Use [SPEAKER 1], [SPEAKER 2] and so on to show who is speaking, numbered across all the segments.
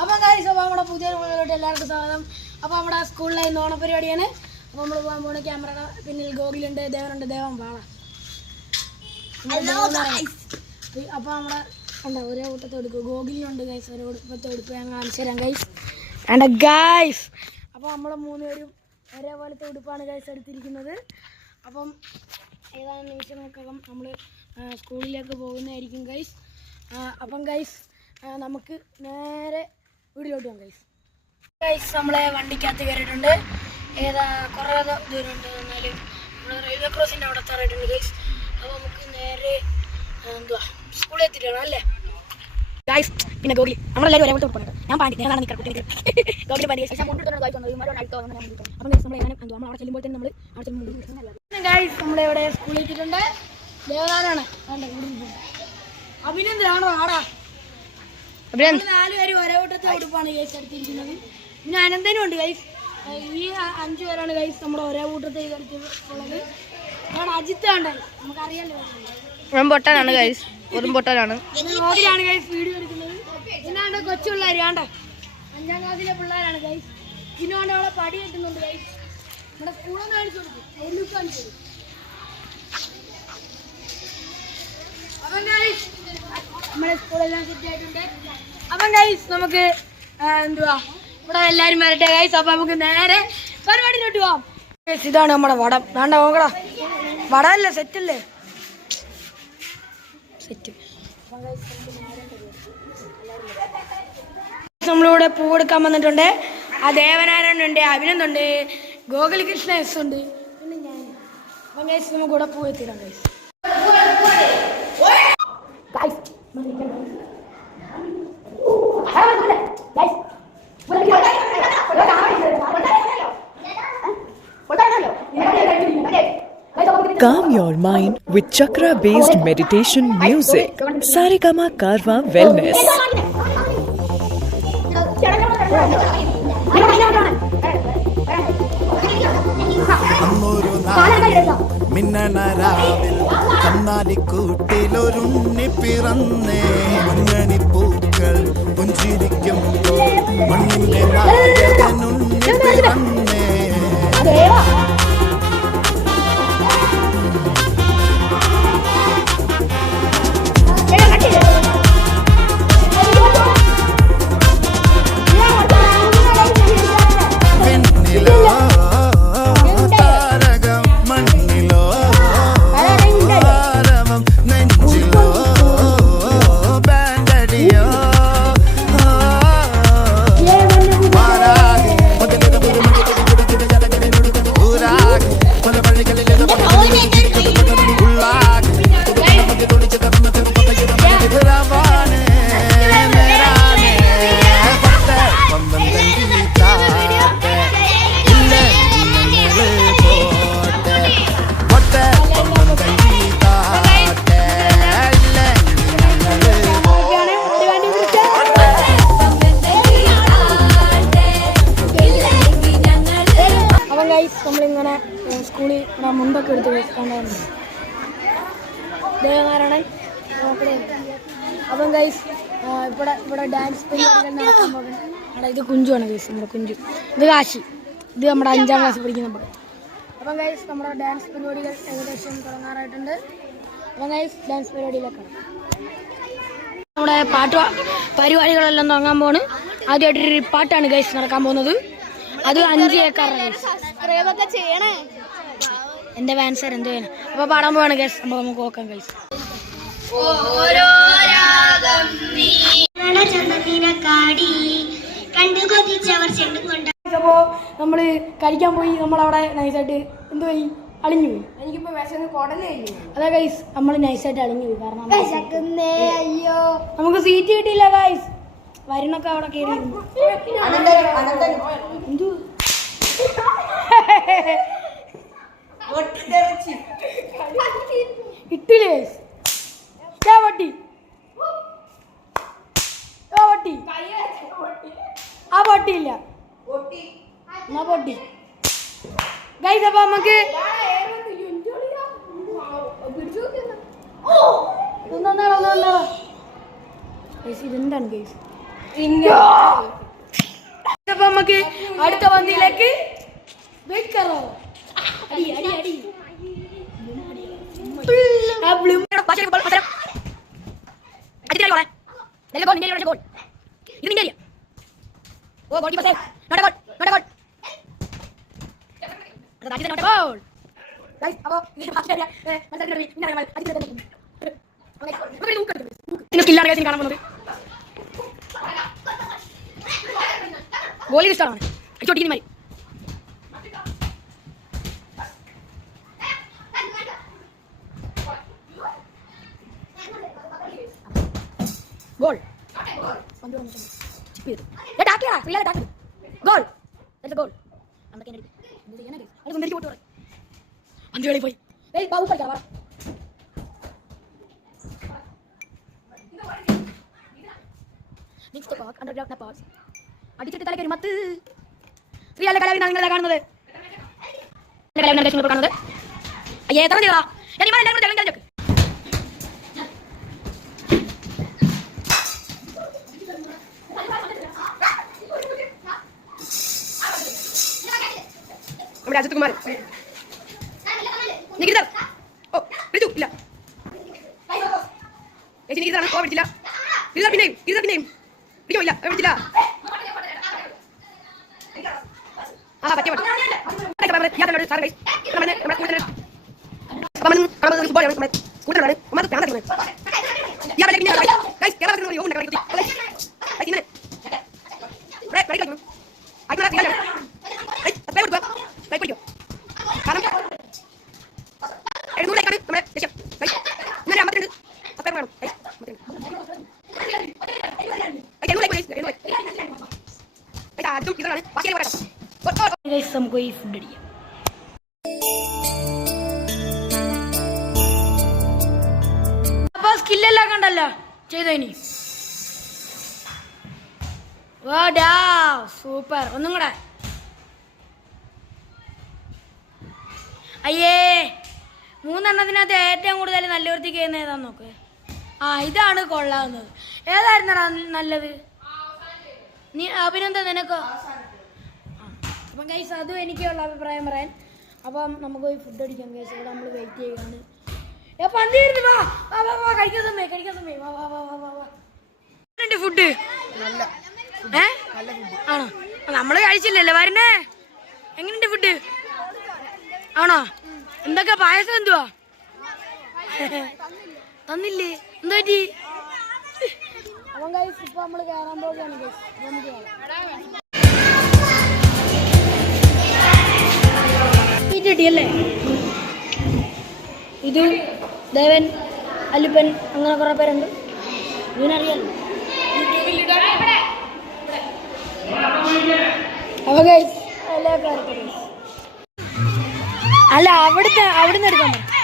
[SPEAKER 1] അപ്പം കഴിച്ചു അപ്പോൾ നമ്മുടെ പുതിയൊരു വീഡിയോയിലോട്ട് എല്ലാവർക്കും സ്വാഗതം. അപ്പോൾ നമ്മുടെ സ്കൂളിലെ ഇന്ന് ഓണപരിപാടിയാണ് അപ്പോൾ നമ്മൾ പോകാൻ പോകുന്ന ക്യാമറയുടെ പിന്നിൽ ഗോകുലുണ്ട് ദേവനുണ്ട് ദേവൻ വാള അപ്പോൾ നമ്മുടെ ഉണ്ടോ ഒരേ കൂട്ടത്തെ എടുക്കും. ഗോകുലിനുണ്ട് ഗൈസ് ഒരേ കൂട്ടത്തെ എടുക്കുക ഞാൻ കാണിച്ചു തരാം ഗൈസ് വേണ്ട ഗൈസ് അപ്പോൾ നമ്മൾ മൂന്നുപേരും ഒരേപോലത്തെ ഉടുപ്പാണ് ഗൈസ് എടുത്തിരിക്കുന്നത്. അപ്പം ഏതാനും നിമിഷങ്ങൾക്കകം നമ്മൾ സ്കൂളിലേക്ക് പോകുന്നതായിരിക്കും ഗൈസ് അപ്പം ഗൈസ് നമുക്ക് നേരെ വീട്ടിലോട്ട് പോകാം ഗൈസ് ഗൈസ് നമ്മളെ വണ്ടിക്കകത്ത് കയറിയിട്ടുണ്ട്. ഏതാ കുറേ ദൂരം ഉണ്ട് എന്നാലും നമ്മൾ റെയിൽവേ ക്രോസിന്റെ അവിടെ തറയിട്ടുണ്ട് ഗൈസ് അപ്പോൾ നമുക്ക് നേരെ എന്തുവാ സ്കൂളിൽ എത്തിയിട്ടാണ് അല്ലേ? ഗൈസ് പിന്നെ ഗോകുലി നമ്മളെല്ലാവരും ഒരേപോലത്തെ ഉടുപ്പാണ് ഞാൻ പാണ്ടി ഞാൻ നിൽക്കാം കുട്ടി ഗോകുലി പാണ്ടി ഗൈസ് അപ്പം ഗൈസ് നമ്മൾ എങ്ങനെ നമ്മൾ അവിടെ ചെല്ലുമ്പോൾ തന്നെ നമ്മൾ അവിടെ ചെല്ലുമ്പോൾ ഗൈസ് നമ്മളിവിടെ സ്കൂളിൽ എത്തിയിട്ടുണ്ട്. ദേവനാരാണ് വേണ്ട കൂടി അഭിനന്ദനാണോ ആടാ? നാലുപേരും ഒരേ കൂട്ടത്തെ ഉടുപ്പാണ് ഗൈസ് എടുത്തിരിക്കുന്നത്. പിന്നെ അനന്തനും ഉണ്ട് ഗൈസ് ഈ അഞ്ചു പേരാണ് ഗൈസ് നമ്മുടെ ഒരേ കൂട്ടത്തെ എടുത്തിട്ടുള്ളത്. അതാണ് അജിത്ത് കണ്ടത് നമുക്കറിയാലോ
[SPEAKER 2] വെറും പൊട്ടാനാണ് ഗൈസ് വെറും പൊട്ടാനാണ്.
[SPEAKER 1] റോഡിലാണ് ഗൈസ് വീഡിയോ എടുക്കുന്നത്. പിന്നെ ആണ്ട് കൊച്ചു പിള്ളേർ വേണ്ട അഞ്ചാം ക്ലാസ്സിലെ പിള്ളേരാണ് ഗൈസ് പിന്നെ കൊണ്ട് അവിടെ പടി കിട്ടുന്നുണ്ട് ഗൈസ് നമ്മുടെ സ്കൂളിൽ ലുക്ക് കാണിച്ചു കൊടുക്കും നമ്മുടെ സ്കൂളെല്ലാം സെറ്റ് ആയിട്ടുണ്ട് അപ്പം ഗൈസ് നമുക്ക് എന്തുവാ? ഇവിടെ എല്ലാവരും വരട്ടെ ഗൈസ് അപ്പം നമുക്ക് നേരെ പരിപാടിയിലോട്ട് പോവാം. Guys, ഇതാണ് നമ്മുടെ വടം. വേണ്ട നോക്കടാ വടമല്ലേ സെറ്റല്ലേ? സെറ്റ്. നമ്മളിവിടെ പൂവെടുക്കാൻ വന്നിട്ടുണ്ട്. ആ ദേവനാരായണുണ്ട് അഭിനന്ദുണ്ട് ഗോകുൽ കൃഷ്ണ എസ് ഉണ്ട്. പിന്നെ ഞാൻ. അപ്പം ഗൈസ് നമുക്ക് ഇവിടെ പൂ എത്തിയിടാം guys
[SPEAKER 3] Calm your mind with chakra based meditation music. Saregama Karwa Wellness.
[SPEAKER 4] അന്നൊരു മിന്നണരാവിൽ കന്നാലിക്കൂട്ടിലൊരുണ്ണി പിറന്നേ മുന്നണി പൂക്കൾ പുഞ്ചിരിക്കുമ്പോൾ മണ്ണിന്റെ നായകനുണ്ണി പിറന്നേ
[SPEAKER 1] ഇവിടെ ഇവിടെ ഡാൻസ് പരിപാടികൾ നടക്കാൻ പോകുന്നത് അവിടെ ഇത് കുഞ്ചുവാണ് ഗൈസ് നമ്മുടെ കുഞ്ചു. ഇത് കാശി. ഇത് നമ്മുടെ അഞ്ചാം ക്ലാസ് പഠിക്കുന്ന പടം അപ്പം ഗൈസ് നമ്മുടെ ഡാൻസ് പരിപാടികൾ ഏകദേശം തുടങ്ങാറായിട്ടുണ്ട്. അപ്പം ഗൈസ് ഡാൻസ് പരിപാടിയിലേക്കാണ് നമ്മുടെ പാട്ട് പരിപാടികളെല്ലാം തുടങ്ങാൻ പോണ്. ആദ്യമായിട്ടൊരു പാട്ടാണ് ഗൈസ് നടക്കാൻ പോകുന്നത്. അത് അഞ്ച് ഏക്കാറാണ് എന്റെ ഫാൻസർ എന്ത് ചെയ്യണം അപ്പൊ പാടാൻ പോവാണ് ഗൈസ് നമ്മൾ നമുക്ക് നോക്കാം ഗൈസ്
[SPEAKER 5] ചന്ദനക്കാടി
[SPEAKER 1] കഴിക്കാൻ പോയി നമ്മളവിടെ നൈസായിട്ട് എന്ത് പോയി? അളിഞ്ഞു പോയി.
[SPEAKER 5] എനിക്കിപ്പോ വിശന്ന് കൊടലേ
[SPEAKER 1] അതാ ഗൈസ് നമ്മൾ നൈസായിട്ട് അളിഞ്ഞു പോയി. കാരണം
[SPEAKER 5] വിശക്കുന്നേ അയ്യോ.
[SPEAKER 1] നമുക്ക് സീറ്റ് കിട്ടിയില്ല ഗൈസ് വരുന്നൊക്കെ അവിടെ കയറി. എന്തു? കിട്ടില്ല guys? ദാ പൊട്ടി ദാ പൊട്ടി ആ പൊട്ടിയില്ല എന്നാ പൊട്ടി ഗൈസ് അപ്പൊ നമുക്ക് അപ്പൊ നമുക്ക് അടുത്ത വന്തിയിലേക്ക് വെയിറ്റ് അടി അടി അടി.
[SPEAKER 2] ഗോൾ ഇത് നിന്റെ ഓ goal keeper not goal not goal അത് അടിച്ചാൽ നോട്ട് ഗോൾ
[SPEAKER 1] ഗൈസ് അപ്പൊ ഈ ബാസ്കറ്റ് മത്സരത്തിൽ പിന്നെ നമ്മൾ അടിച്ചിട്ട്
[SPEAKER 2] ഇതിന് സ്കില്ലാണ് ഗോൾ പോകുന്നത്. ഗോളി ഇഷ്ടമാണ് ഗോൾ. Goal goal. ഗോൾ ടാക്കിയാ ഗോൾ ടാക്കി ഗോൾ ദാറ്റ്സ് ഗോൾ അന്നൊക്കെ എന്നെ എന്ത് ചെയ്യാനാ ഗൈസ് അത് സുന്ദരിക്ക് പോട്ട് കളി പോയി. ഏയ് ബാബു കളിക്കാം വാ. നെക്സ്റ്റ് പാക്ക് അണ്ടർഗ്രൗണ്ട് പാസ് അടിച്ചിട്ട് തലക്കൊരു മത്ത്. ശ്രീയല്ല കലാവി നിങ്ങളെ കാണുന്നത്. കാണുന്നത്. അയ്യേ എത്ര ചെയ്യടാ ഞാൻ ഇവൻ എല്ലാവരും തെളിഞ്ഞ ചെക്ക് നമ്മുടെ അജിത് നികിത ഓ ഇല്ല. പിന്നെയും പിന്നെയും. ഇല്ല ആ ഗൈസ് നമ്മുടെ നമ്മുടെ കൂടുതൽ അപ്പം നമ്മൾ ഫുട്ബോൾ നമ്മുടെ കൂടുതലാണ് നമ്മൾ കാണാൻ യാ പിന്നെ ഗൈസ് കേരളത്തിൽ നിന്ന് യോഗം ഉണ്ടാക്കി ഗൈസ് ഇങ്ങനെ ഇവിടെ ഇവിടെ കളിക്കുന്നു അതിനാ ചെയ്യാൻ ഗൈസ് പേ കൊടുക്കുക പേ കൊടുക്കുക കാരണം എഴുന്നൂറിലേക്കാണ് നമ്മുടെ ലക്ഷ്യം ഗൈസ് ഇന്നലെ അമ്പത്തിരണ്ട് പത്തേ വേണം ഗൈസ് അമ്പത്തിരണ്ട് ഗൈസ് എഴുന്നൂറിലേക്ക് ഗൈസ് എഴുന്നൂറ് ഗൈസ് അതും ഇതാണ്.
[SPEAKER 1] ഗൈസ് നമുക്ക് ഈ ഫുഡ് അടിക്കാം. അപ്പൊ സ്കില്ലെല്ലാം കണ്ടല്ലോ? ചെയ്തോ ഇനി. വാടാ സൂപ്പർ. ഒന്നും കൂടെ. അയ്യേ മൂന്നെണ്ണത്തിനകത്ത് ഏറ്റവും കൂടുതൽ നല്ല വൃത്തിക്ക് ചെയ്യുന്ന ഏതാന്ന് നോക്ക്. ആ ഇതാണ് കൊള്ളാവുന്നത്. ഏതായിരുന്നു നല്ലത്? നീ അഭിനന്ദ നിനക്കോ? അപ്പം ഗൈസ് അതും എനിക്കുള്ള അഭിപ്രായം പറയാൻ. അപ്പം നമുക്ക് പോയി ഫുഡ് അടിക്കാം ഗൈസ് ഇവിടെ നമ്മൾ വെയിറ്റ് ചെയ്യുകയാണ്. ഏ പന്തിരുന്ന് വാ വാ വാ വാ കഴിക്കാൻ സമയം കഴിക്കാൻ സമയം. വാ വാ വാ വാ വാ. വാ ഫുഡ് ഏ? ആണോ? നമ്മൾ കഴിച്ചില്ലല്ലേ വരണേ എങ്ങനെയുണ്ട് ഫുഡ് ആണോ? എന്തൊക്കെ പായസം എന്തുവാ? തന്നില്ലേ. എന്താ പറ്റി അപ്പം നമ്മൾ കയറാൻ പോകുകയാണ് ഇത് ദേവൻ അല്ലുപ്പൻ അങ്ങനെ കുറെ പേരുണ്ട്. ഇതിനറിയാലോ. അല്ല അവിടുത്തെ അവിടുന്ന് എടുക്കാൻ പറ്റും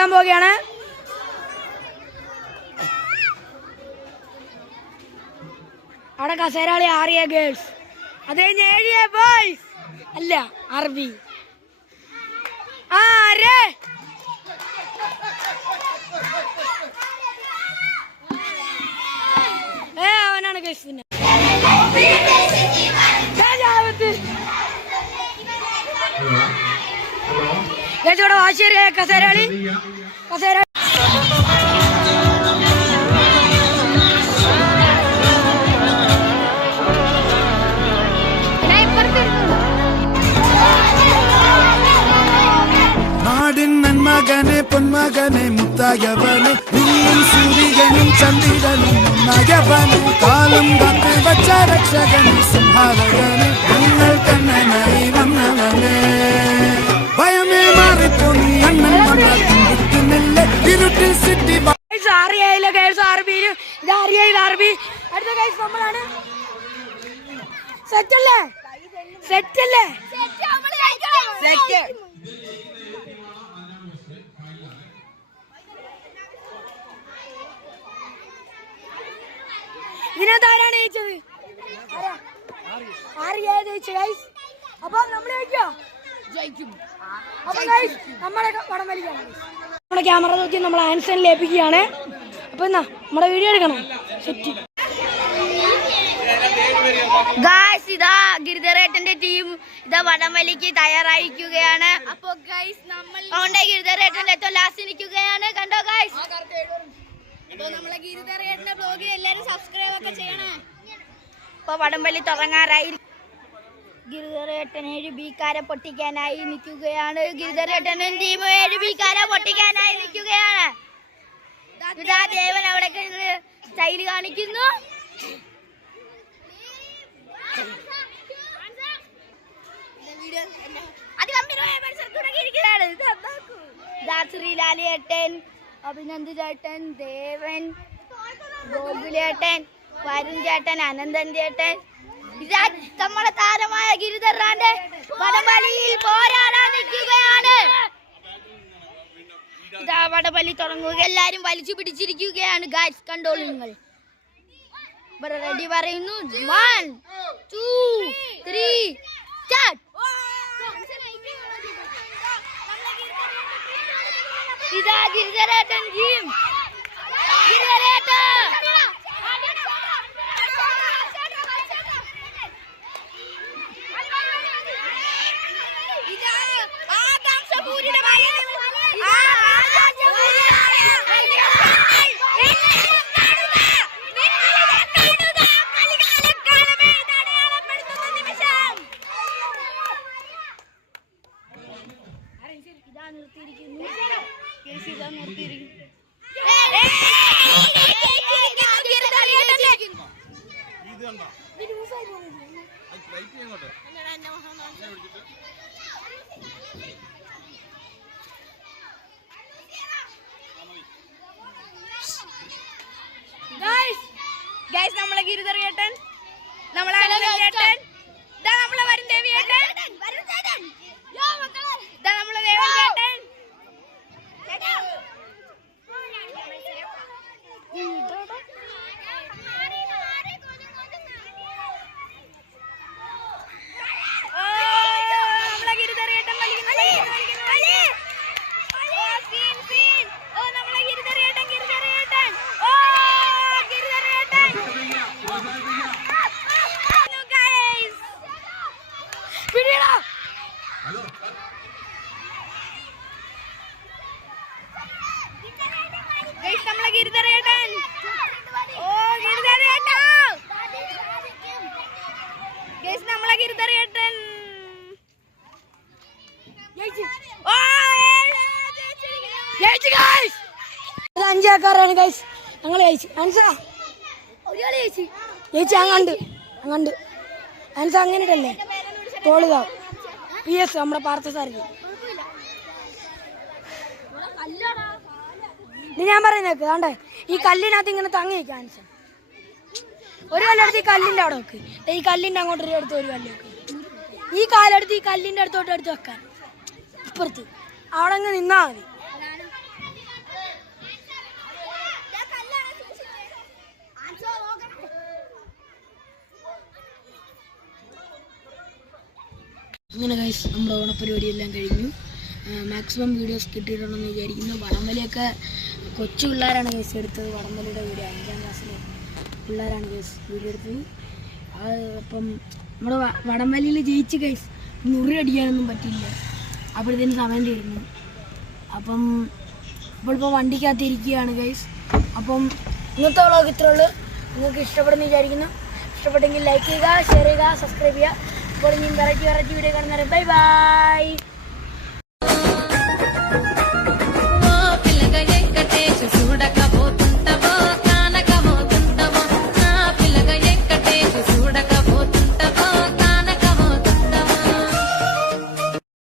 [SPEAKER 1] നടക്കാൻ പോവുകയാണ്. അവിടെ കസേരാളി ആറിയ ഗേൾസ്. അത് കഴിഞ്ഞ് ഏഴിയ ബോയ്സ്. അല്ല അറബി ആരേ? ഏ അവനാണ് ഗേൾസ് പിന്നെ. ഇവിടെ വാശിയേറിയ കസേരാളി കസേര
[SPEAKER 4] നാടിൻ നന്മകനെ പൊന്മകനെ മുത്തായവനെ നിന്നും സൂര്യനും ചന്ദ്രനും നയവനെ കാലം കാത്ത് വച്ച രക്ഷകനെ സംഹാരകനെ ഞങ്ങൾ കണ്ണനായി വന്നവനെ അറിയായില്ല കേസ് അറബിയിലും ഇത് അറിയായില്ല അറബി അടുത്ത കേസ് നമ്മളാണ്.
[SPEAKER 1] സെറ്റല്ലേ സെറ്റല്ലേ സെറ്റ് ഇതിനകത്ത് ആരാണ് ജയിച്ചത്? ആരെയാ ജയിച്ചു ഗൈസ് അപ്പൊ നമ്മൾ ജയിക്കോ? ജയിക്കും. അപ്പൊ ഗൈസ് നമ്മളെ വടം വലിക്കാണ് നമ്മുടെ ക്യാമറ നോക്കി നമ്മൾ ആൻസൺ ലഭിക്കുകയാണ് അപ്പൊ എന്നാ നമ്മുടെ വീഡിയോ എടുക്കണം. സെറ്റ്
[SPEAKER 5] ഗായ്സ് ഇതാ ഗിരിധരേട്ടന്റെ ടീം ഇതാ വടംവലിക്ക് തയ്യാറായിരിക്കുകയാണ്. അപ്പൊ ഗൈസ് നമ്മൾ അതുകൊണ്ട് ഗിരിധരേട്ടന്റെ ഏറ്റവും ലാസ്റ്റ് നിൽക്കുകയാണ് കണ്ടോ ഗൈസ് അപ്പൊ നമ്മളെ ഗിരിധരേട്ടന്റെ ബ്ലോഗിൽ എല്ലാരും സബ്സ്ക്രൈബ് ഒക്കെ ചെയ്യണേ. അപ്പൊ വടംവലി തുടങ്ങാറായി. ഗിരിധരേട്ടൻ ഏഴ് ബീക്കാരെ പൊട്ടിക്കാനായി നിൽക്കുകയാണ്. ഗിരിധരേട്ടനും ടീം ഏഴ് ബീക്കാരെ പൊട്ടിക്കാനായി നിൽക്കുകയാണ്. ദേവൻ അവിടെ സ്റ്റൈൽ കാണിക്കുന്നു. ശ്രീലാലേട്ടൻ അഭിനന്ദ് ചേട്ടൻ ദേവൻ ഗോകുലേട്ടൻ വരുൺ ചേട്ടൻ അനന്തൻ ചേട്ടൻ ഇതാ നമ്മളെ താരമായ ഗിരിധറാന്റെ വടംവലിയിൽ പോരാടാൻ നിൽക്കുകയാണ്. ഇതാ വടംവലി തുടങ്ങുക. എല്ലാരും വലിച്ചു പിടിച്ചിരിക്കുകയാണ്. ഗായ്സ് കണ്ടോളൂ നിങ്ങൾ. ഇവിടെ റെഡി പറയുന്നു. വൺ ടു ത്രീ സ്റ്റാർട്ട് ഇതാ ഗിരിധരേട്ടൻ ടീം ഗിരിധരേട്ടൻ നിർത്തിയിരിക്കുന്നു ഗൈസ് നമ്മളെ ഗിരിധർ ചേട്ടൻ നമ്മളെ അനന്തൻ ചേട്ടൻ ഇതാ നമ്മളെ വരുൺ ദേവി ചേട്ടൻ ഇതാ നമ്മളെ ദേവൻ ചേട്ടൻ ഓ, നമ്മളെ ഗിരിധർ ചേട്ടൻ വലിക്കുന്നു, വലിക്കുന്നു, വലിക്കുന്നു, വലിക്കുന്നു. ഓ, സീൻ, സീൻ. ഓ, നമ്മളെ ഗിരിധർ ചേട്ടൻ, ഗിരിധർ ചേട്ടൻ. ഓ, ഗിരിധർ ചേട്ടൻ. Guys.
[SPEAKER 1] പിടിയടാ
[SPEAKER 5] Guys, നമ്മളെ ഗിരിധർ ചേട്ടൻ. ഓ, ഗിരിധർ ചേട്ടാ. Guys, നമ്മളെ ഗിരിധർ ചേട്ടൻ. ഓ,
[SPEAKER 1] ജയിച്ചു ഗൈസ് ഇത് അഞ്ചാക്കാരാണ് ഗൈസ് ഞങ്ങൾ ചേച്ചി ആൻസാ ചേച്ചി ചേച്ചി അങ്ങണ്ട് അങ്ങണ്ട് ആൻസ അങ്ങനെ തോളുക പി എസ് നമ്മുടെ പാർത്ഥസാരഥി ഇത് ഞാൻ പറയുന്നേക്ക് കണ്ടേ ഈ കല്ലിനകത്ത് ഇങ്ങനെ തങ്ങി വെക്കാം ആൻസ ഒരു കല്ലെടുത്ത് ഈ കല്ലിന്റെ അവിടെ വെക്ക്. ഈ കല്ലിന്റെ അങ്ങോട്ട് ഒരു അടുത്ത് ഒരു കല്ല് വെക്ക്. ഈ കാലെടുത്ത് ഈ കല്ലിന്റെ അടുത്തോട്ട് എടുത്ത് വെക്കാൻ. ഇപ്പുറത്ത്. അവിടെ അങ്ങ് നിന്നാ മതി. ഇങ്ങനെ ഗൈസ് നമ്മുടെ ഓണപ്പരിപാടി എല്ലാം കഴിഞ്ഞു മാക്സിമം വീഡിയോസ് കിട്ടിയിട്ടുണ്ടെന്ന് വിചാരിക്കുന്നു. വടംവലിയൊക്കെ കൊച്ചു പിള്ളേരാണ് ഗൈസ് എടുത്തത്. വടംവലിയുടെ വീഡിയോ അഞ്ചാം ക്ലാസ്സിലെ പിള്ളേരാണ് ഗൈസ് വീഡിയോ എടുത്തത്. അപ്പം നമ്മുടെ വടംവലിയിൽ ജയിച്ച് ഗൈസ് മുറി അടിക്കാനൊന്നും പറ്റില്ല അപ്പോഴത്തേന് സമയം തീർന്നു. അപ്പം ഇപ്പോഴിപ്പോൾ വണ്ടിക്കകത്തിരിക്കുകയാണ് ഗൈസ് അപ്പം ഇന്നത്തെ വ്ളോഗ് ഇത്രയുള്ളൂ നിങ്ങൾക്ക് ഇഷ്ടപ്പെടുന്നു വിചാരിക്കുന്നു. ഇഷ്ടപ്പെട്ടെങ്കിൽ ലൈക്ക് ചെയ്യുക ഷെയർ ചെയ്യുക സബ്സ്ക്രൈബ് ചെയ്യുക. അപ്പോൾ ഇനിയും വെറൈറ്റി വെറൈറ്റി വീഡിയോ കാണുന്നവരെ ബൈ ബൈ